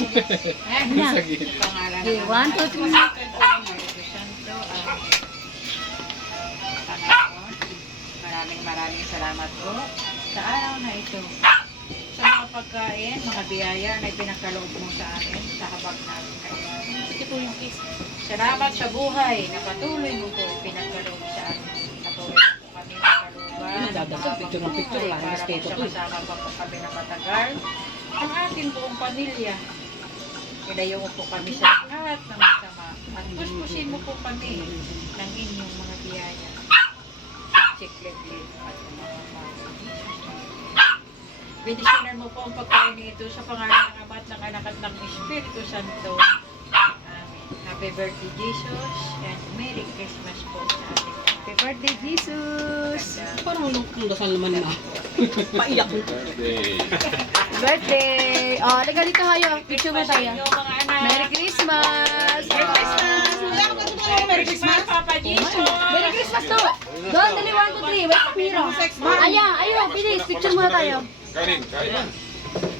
Na. Pangalan Okay, 1, 2, 3. Maraming salamat po sa araw na ito. Sa mga pagkain, mga biyaya na ipinagkaloob mo sa amin sa habag namin kayo. Ito po yung kiss. Salamat sa buhay na patuloy mo po pinagkaloob sa amin. Patuloy mo po kami nagkalooban. Dadasal, picture ng picture lang. Para Respeto po to. sama pa po kami na matagal. Ang ating buong pamilya. Ilayo mo po kami sa lahat ng masama. At puspusin mo po kami ng inyong mga biyaya. Chiklet-lit at mga bendisyonan mo po ang pagkain nito sa pangalan ng Ama at ng Anak at ng Espiritu Santo. Amen. Happy birthday, Jesus, and Merry Christmas po sa ating Happy birthday, Jesus! ganda. Parang kung dasal naman na. Paiyak. Birthday! Oh, halika dito kayo. Picture mo tayo. Inyo, mga anak. Merry Christmas! Merry Christmas! Wala ko katutunan Merry Christmas, Papa Jesus! Merry Christmas to! Doon, dali 1, 2, 3. Wait, Piro. Ayan, ayun, bilis. Picture muna tayo. Kanin.